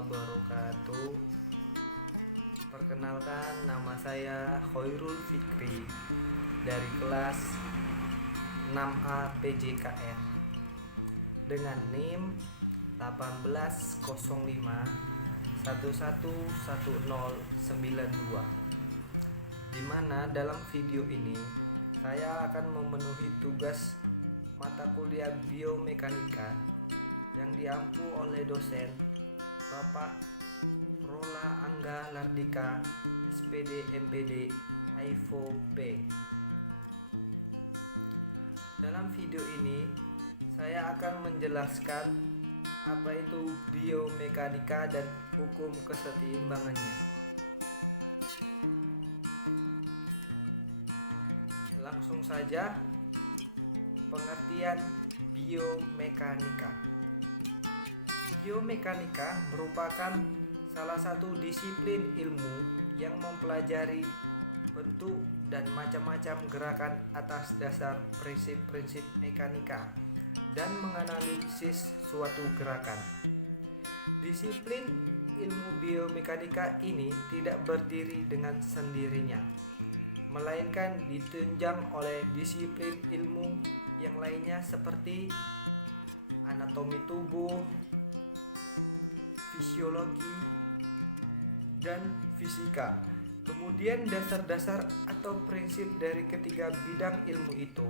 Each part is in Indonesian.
wabarakatuh. Perkenalkan, nama saya Khairul Fikri dari kelas 6A PJKN dengan NIM 1805111092, di mana dalam video ini saya akan memenuhi tugas mata kuliah biomekanika yang diampu oleh dosen Bapak Rola Angga Lardika, SPD MPD IFOP. Dalam video ini saya akan menjelaskan apa itu biomekanika dan hukum keseimbangannya. Langsung saja, pengertian biomekanika. Biomekanika merupakan salah satu disiplin ilmu yang mempelajari bentuk dan macam-macam gerakan atas dasar prinsip-prinsip mekanika dan menganalisis suatu gerakan. Disiplin ilmu biomekanika ini tidak berdiri dengan sendirinya, melainkan ditunjang oleh disiplin ilmu yang lainnya seperti anatomi tubuh, fisiologi, dan fisika. Kemudian dasar-dasar atau prinsip dari ketiga bidang ilmu itu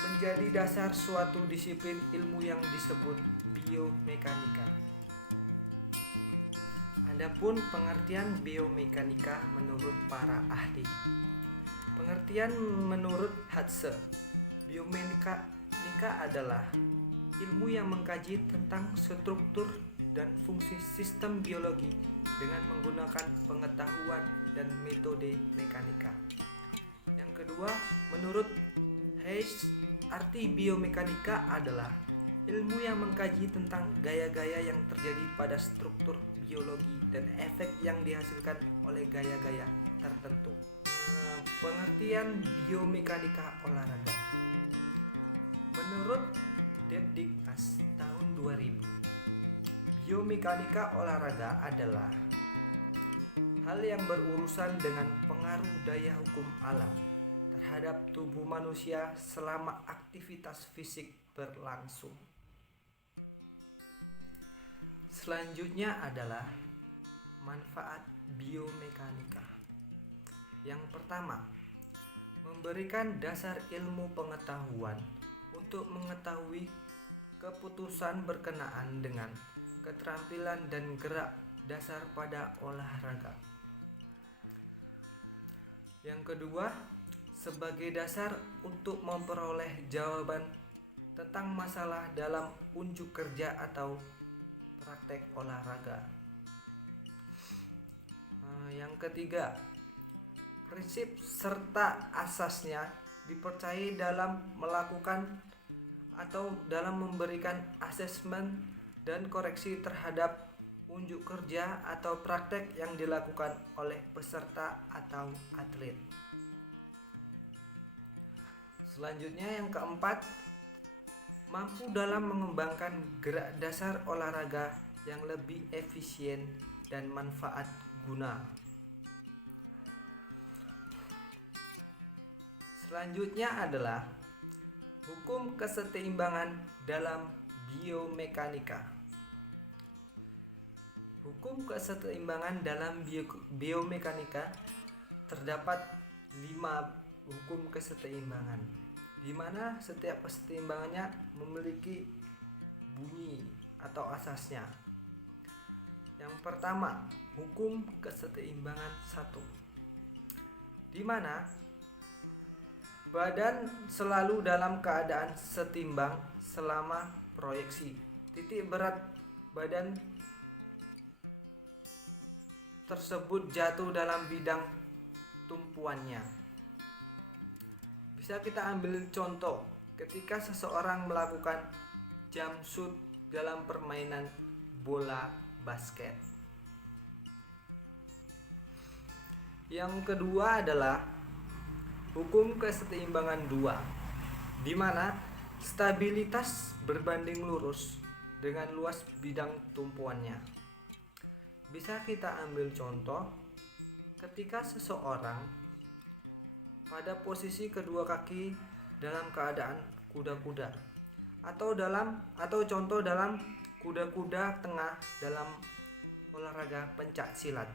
menjadi dasar suatu disiplin ilmu yang disebut biomekanika. Adapun pengertian biomekanika menurut para ahli. Pengertian menurut Hatse, biomekanika adalah ilmu yang mengkaji tentang struktur dan fungsi sistem biologi dengan menggunakan pengetahuan dan metode mekanika. Yang kedua, menurut Hayes, arti biomekanika adalah ilmu yang mengkaji tentang gaya-gaya yang terjadi pada struktur biologi dan efek yang dihasilkan oleh gaya-gaya tertentu. Pengertian biomekanika olahraga. Menurut Depdiknas tahun 2000, biomekanika olahraga adalah hal yang berurusan dengan pengaruh daya hukum alam terhadap tubuh manusia selama aktivitas fisik berlangsung. Selanjutnya adalah manfaat biomekanika. Yang pertama, memberikan dasar ilmu pengetahuan untuk mengetahui keputusan berkenaan dengan keterampilan dan gerak dasar pada olahraga. Yang kedua, sebagai dasar untuk memperoleh jawaban tentang masalah dalam unjuk kerja atau praktek olahraga. Yang ketiga, prinsip serta asasnya dipercayai dalam melakukan atau dalam memberikan asesmen dan koreksi terhadap unjuk kerja atau praktek yang dilakukan oleh peserta atau atlet. Selanjutnya yang keempat, mampu dalam mengembangkan gerak dasar olahraga yang lebih efisien dan manfaat guna. Selanjutnya adalah hukum keseimbangan dalam biomekanika. Hukum keseimbangan dalam biomekanika terdapat 5 hukum keseimbangan, di mana setiap keseimbangannya memiliki bunyi atau asasnya. Yang pertama, hukum keseimbangan 1, di mana badan selalu dalam keadaan setimbang selama proyeksi. Titik berat badan tersebut jatuh dalam bidang tumpuannya. Bisa kita ambil contoh ketika seseorang melakukan jump shoot dalam permainan bola basket. Yang kedua adalah hukum keseimbangan 2, di mana stabilitas berbanding lurus dengan luas bidang tumpuannya. Bisa kita ambil contoh ketika seseorang pada posisi kedua kaki dalam keadaan kuda-kuda, atau contoh dalam kuda-kuda tengah dalam olahraga pencak silat.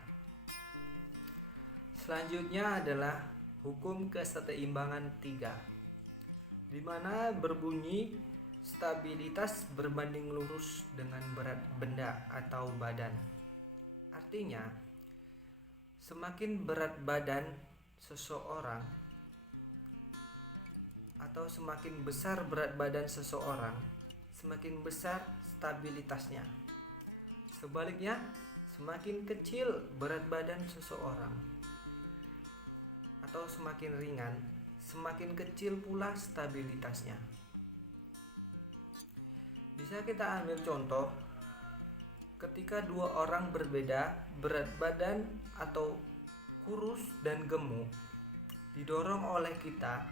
Selanjutnya adalah hukum keseimbangan 3, di mana berbunyi stabilitas berbanding lurus dengan berat benda atau badan. Artinya, semakin berat badan seseorang atau semakin besar berat badan seseorang, semakin besar stabilitasnya. Sebaliknya, semakin kecil berat badan seseorang atau semakin ringan, semakin kecil pula stabilitasnya. Bisa kita ambil contoh ketika dua orang berbeda berat badan atau kurus dan gemuk didorong oleh kita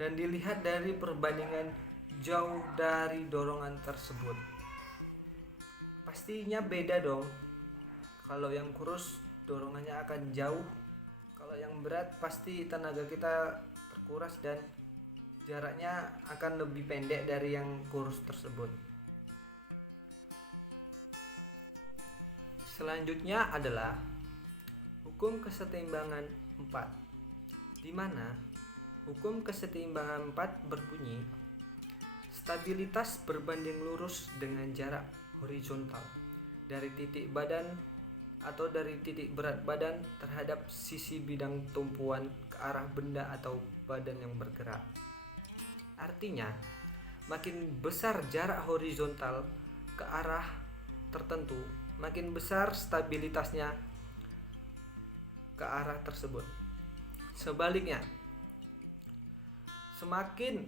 dan dilihat dari perbandingan jauh dari dorongan tersebut. Pastinya beda dong. Kalau yang kurus dorongannya akan jauh, kalau yang berat pasti tenaga kita terkuras dan jaraknya akan lebih pendek dari yang kurus tersebut. Selanjutnya adalah hukum kesetimbangan 4, di mana hukum kesetimbangan 4 berbunyi stabilitas berbanding lurus dengan jarak horizontal dari titik badan atau dari titik berat badan terhadap sisi bidang tumpuan ke arah benda atau badan yang bergerak. Artinya, makin besar jarak horizontal ke arah tertentu, makin besar stabilitasnya ke arah tersebut. Sebaliknya, semakin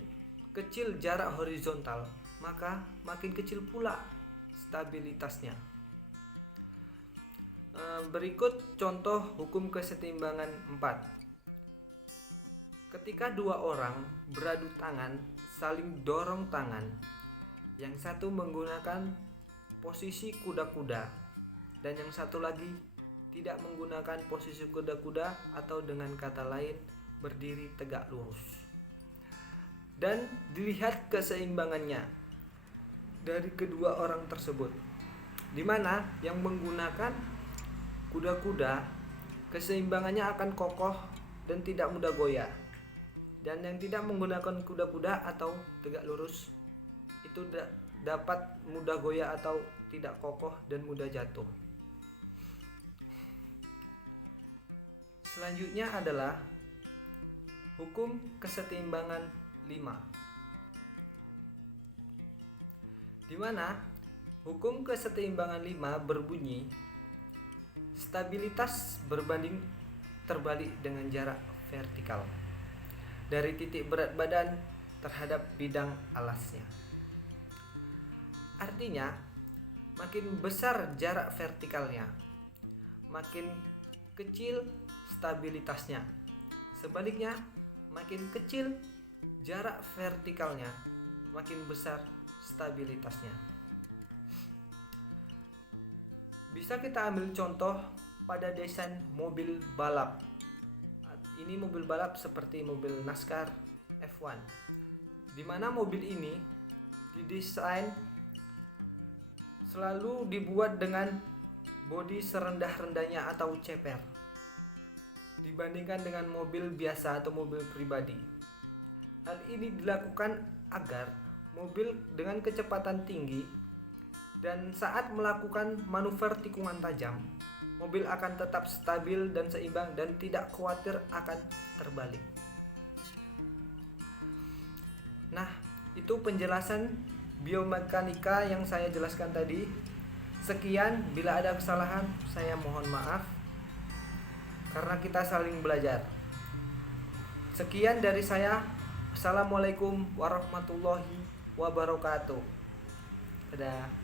kecil jarak horizontal, maka makin kecil pula stabilitasnya. Berikut contoh hukum kesetimbangan 4. Ketika dua orang beradu tangan, saling dorong tangan, yang satu menggunakan posisi kuda-kuda dan yang satu lagi tidak menggunakan posisi kuda-kuda, atau dengan kata lain berdiri tegak lurus, dan dilihat keseimbangannya dari kedua orang tersebut, di mana yang menggunakan kuda-kuda keseimbangannya akan kokoh dan tidak mudah goyah, dan yang tidak menggunakan kuda-kuda atau tegak lurus itu dapat mudah goyah atau tidak kokoh dan mudah jatuh. Selanjutnya adalah hukum kesetimbangan 5, di mana hukum kesetimbangan 5 berbunyi stabilitas berbanding terbalik dengan jarak vertikal dari titik berat badan terhadap bidang alasnya. Artinya, makin besar jarak vertikalnya, makin kecil stabilitasnya. Sebaliknya, makin kecil jarak vertikalnya, makin besar stabilitasnya. Bisa kita ambil contoh pada desain mobil balap. Ini mobil balap seperti mobil NASCAR F1, di mana mobil ini didesain selalu dibuat dengan bodi serendah-rendahnya atau ceper dibandingkan dengan mobil biasa atau mobil pribadi. Hal ini dilakukan agar mobil dengan kecepatan tinggi dan saat melakukan manuver tikungan tajam, mobil akan tetap stabil dan seimbang dan tidak khawatir akan terbalik. Nah, itu penjelasan biomekanika yang saya jelaskan tadi. Sekian, bila ada kesalahan saya mohon maaf, karena kita saling belajar. Sekian dari saya. Assalamualaikum warahmatullahi wabarakatuh. Dadah.